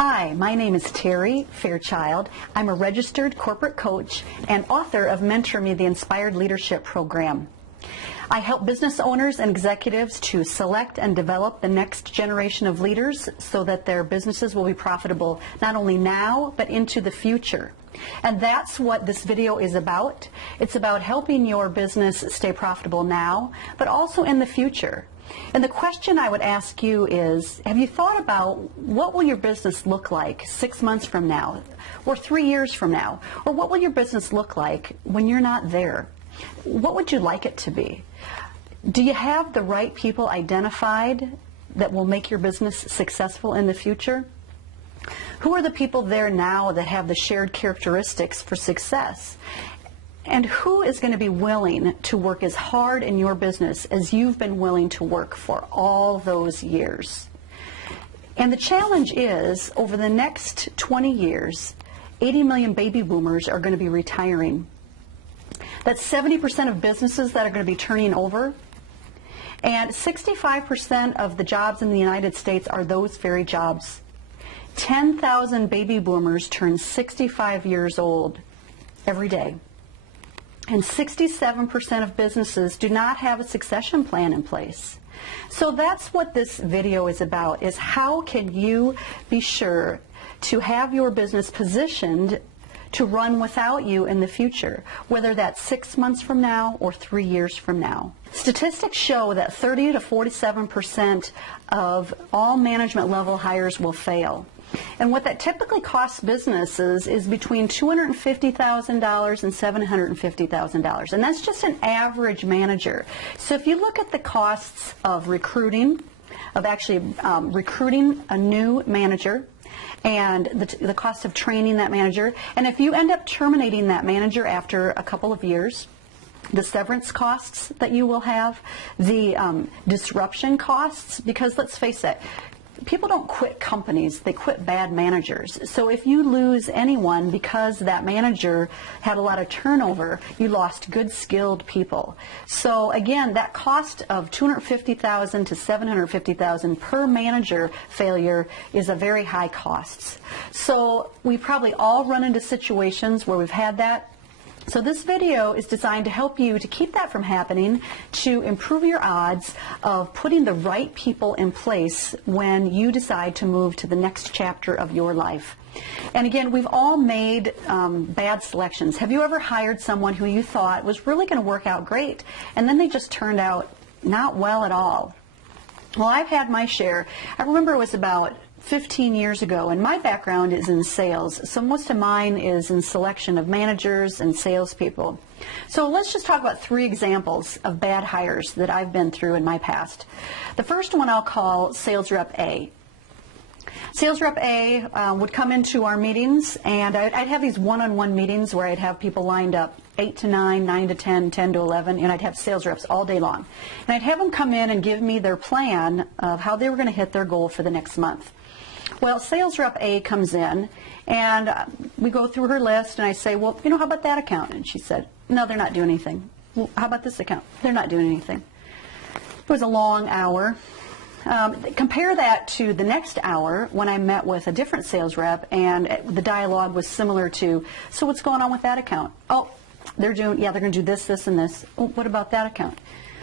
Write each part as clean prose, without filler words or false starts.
Hi, my name is Terry Fairchild. I'm a registered corporate coach and author of Mentor Me, the Inspired Leadership Program. I help business owners and executives to select and develop the next generation of leaders so that their businesses will be profitable not only now, but into the future. And that's what this video is about. It's about helping your business stay profitable now, but also in the future. And the question I would ask you is, have you thought about what will your business look like 6 months from now, or 3 years from now? Or what will your business look like when you're not there? What would you like it to be? Do you have the right people identified that will make your business successful in the future? Who are the people there now that have the shared characteristics for success? And who is going to be willing to work as hard in your business as you've been willing to work for all those years? And the challenge is, over the next 20 years, 80 million baby boomers are going to be retiring. That's 70% of businesses that are going to be turning over. And 65% of the jobs in the United States are those very jobs. 10,000 baby boomers turn 65 years old every day. And 67% of businesses do not have a succession plan in place. So that's what this video is about, is how can you be sure to have your business positioned to run without you in the future, whether that's 6 months from now or 3 years from now. Statistics show that 30 to 47% of all management level hires will fail. And what that typically costs businesses is between $250,000 and $750,000. And that's just an average manager. So if you look at the costs of recruiting, of actually recruiting a new manager, and the cost of training that manager, and if you end up terminating that manager after a couple of years, the severance costs that you will have, the disruption costs, because let's face it, people don't quit companies, they quit bad managers. So if you lose anyone because that manager had a lot of turnover, you lost good skilled people. So again, that cost of $250,000 to $750,000 per manager failure is a very high cost. So we probably all run into situations where we've had that. So this video is designed to help you to keep that from happening, to improve your odds of putting the right people in place when you decide to move to the next chapter of your life. And again, we've all made bad selections. Have you ever hired someone who you thought was really going to work out great, and then they just turned out not well at all? Well, I've had my share. I remember it was about 15 years ago, and my background is in sales, so most of mine is in selection of managers and salespeople. So let's just talk about 3 examples of bad hires that I've been through in my past. The first one I'll call Sales Rep A. Sales Rep A would come into our meetings, and I'd have these one-on-one meetings where I'd have people lined up 8 to 9, 9 to 10, 10 to 11, and I'd have sales reps all day long. And I'd have them come in and give me their plan of how they were going to hit their goal for the next month. Well, Sales Rep A comes in, and we go through her list, and I say, well, how about that account? And she said, no, they're not doing anything. Well, how about this account? They're not doing anything. It was a long hour. Compare that to the next hour when I met with a different sales rep, and the dialogue was similar to, so what's going on with that account? Oh, they're going to do this, this, and this. Oh, what about that account?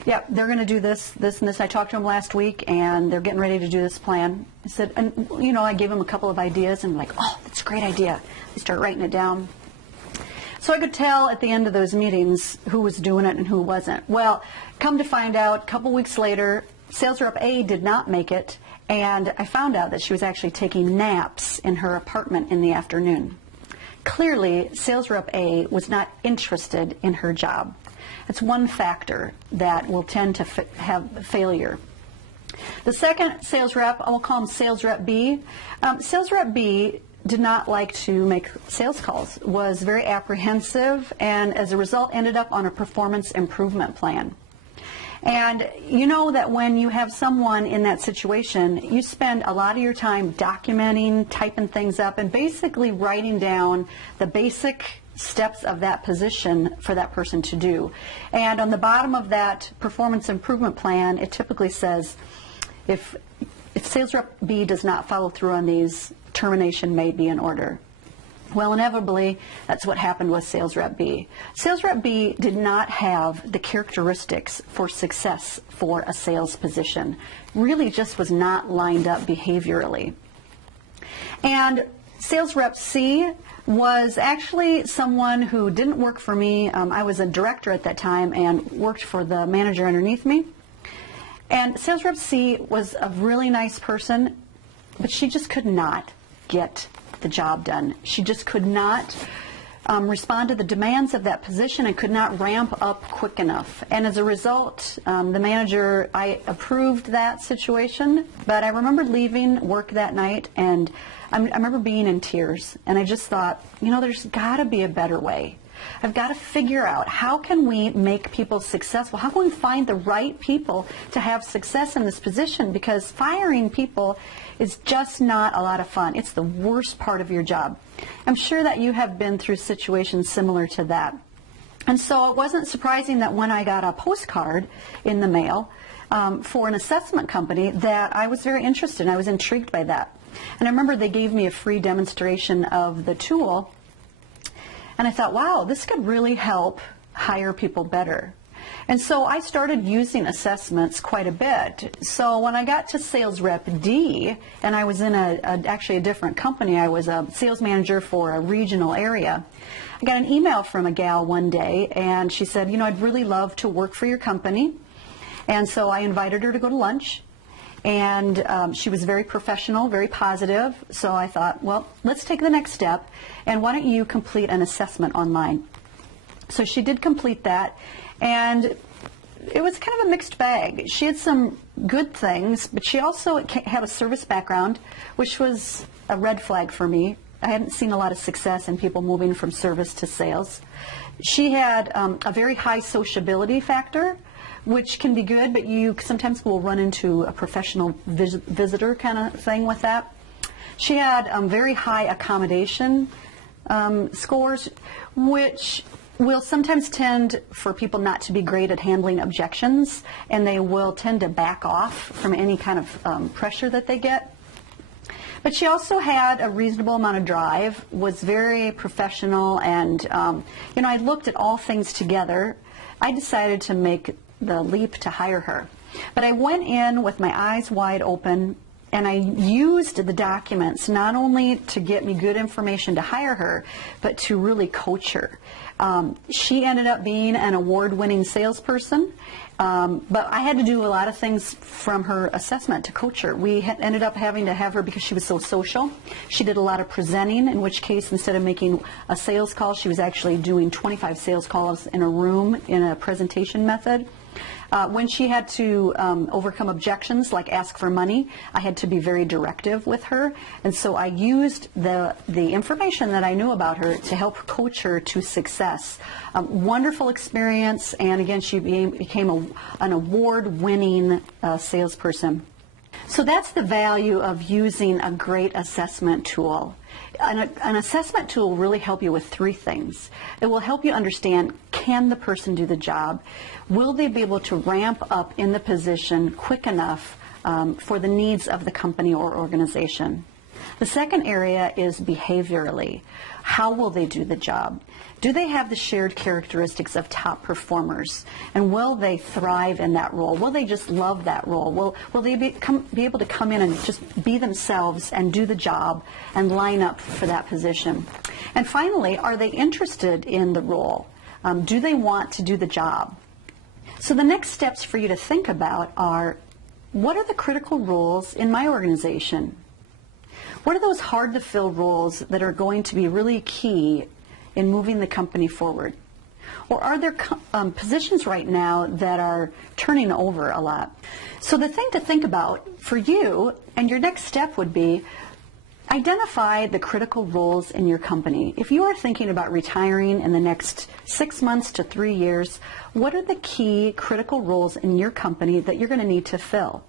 Yeah, they're going to do this, this, and this. I talked to them last week, and they're getting ready to do this plan. I said, and I gave them a couple of ideas, and like, oh, that's a great idea. They start writing it down. So I could tell at the end of those meetings who was doing it and who wasn't. Well, come to find out, a couple weeks later, Sales Rep A did not make it, and I found out that she was actually taking naps in her apartment in the afternoon. Clearly, Sales Rep A was not interested in her job. It's one factor that will tend to have failure. The second sales rep, I will call him Sales Rep B. Sales Rep B did not like to make sales calls, was very apprehensive, and as a result ended up on a performance improvement plan. And you know that when you have someone in that situation, you spend a lot of your time documenting, typing things up, and basically writing down the basic steps of that position for that person to do. And on the bottom of that performance improvement plan, it typically says, if if sales rep B does not follow through on these, termination may be in order. Well, inevitably, that's what happened with sales rep B. Sales rep B did not have the characteristics for success for a sales position. Really just was not lined up behaviorally. And sales rep C was actually someone who didn't work for me. I was a director at that time and worked for the manager underneath me. And sales rep C was a really nice person, but she just could not get the job done. She just could not respond to the demands of that position and could not ramp up quick enough. And as a result, the manager, I approved that situation, but I remember leaving work that night, and I remember being in tears, and I just thought, you know, there's got to be a better way. I've got to figure out, how can we make people successful? How can we find the right people to have success in this position? Because firing people is just not a lot of fun. It's the worst part of your job. I'm sure that you have been through situations similar to that. And so it wasn't surprising that when I got a postcard in the mail for an assessment company that I was very interested in. I was intrigued by that. And I remember they gave me a free demonstration of the tool. And I thought, wow, this could really help hire people better. And so I started using assessments quite a bit. So when I got to sales rep D, and I was in actually a different company, I was a sales manager for a regional area, I got an email from a gal one day, and she said, you know, I'd really love to work for your company. And so I invited her to go to lunch. And she was very professional, very positive. So I thought, well, let's take the next step. And why don't you complete an assessment online? So she did complete that. And it was kind of a mixed bag. She had some good things, but she also had a service background, which was a red flag for me. I hadn't seen a lot of success in people moving from service to sales. She had a very high sociability factor, which can be good, but you sometimes will run into a professional visitor kind of thing with that. She had very high accommodation scores, which will sometimes tend for people not to be great at handling objections, and they will tend to back off from any kind of pressure that they get. But she also had a reasonable amount of drive, was very professional, and you know, I looked at all things together. I decided to make the leap to hire her. But I went in with my eyes wide open, and I used the documents not only to get me good information to hire her, but to really coach her. She ended up being an award-winning salesperson, but I had to do a lot of things from her assessment to coach her. We ended up having to have her, because she was so social, she did a lot of presenting, in which case instead of making a sales call, she was actually doing 25 sales calls in a room in a presentation method. When she had to overcome objections like ask for money, I had to be very directive with her, and so I used the information that I knew about her to help coach her to success. Wonderful experience, and again, she became an award-winning salesperson. So that's the value of using a great assessment tool. An assessment tool will really help you with three things. It will help you understand, can the person do the job? Will they be able to ramp up in the position quick enough for the needs of the company or organization? The second area is behaviorally. How will they do the job? Do they have the shared characteristics of top performers? And will they thrive in that role? Will they just love that role? Will they be able to come in and just be themselves and do the job and line up for that position? And finally, are they interested in the role? Do they want to do the job? So the next steps for you to think about are, what are the critical roles in my organization? What are those hard-to-fill roles that are going to be really key in moving the company forward? Or are there positions right now that are turning over a lot? So the thing to think about for you, and your next step would be, identify the critical roles in your company. If you are thinking about retiring in the next 6 months to 3 years, what are the key critical roles in your company that you're going to need to fill?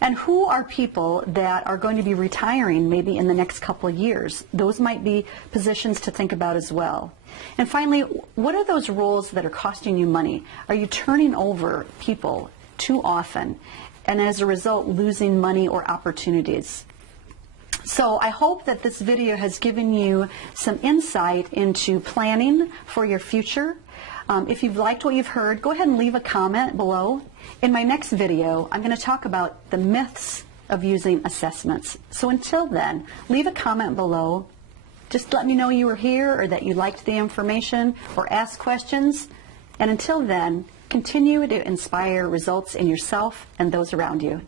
And who are people that are going to be retiring maybe in the next couple of years? Those might be positions to think about as well. And finally, what are those roles that are costing you money? Are you turning over people too often? and as a result losing money or opportunities. So I hope that this video has given you some insight into planning for your future. If you've liked what you've heard, go ahead and leave a comment below. In my next video, I'm going to talk about the myths of using assessments. So until then, leave a comment below. Just let me know you were here or that you liked the information, or ask questions. And until then, continue to inspire results in yourself and those around you.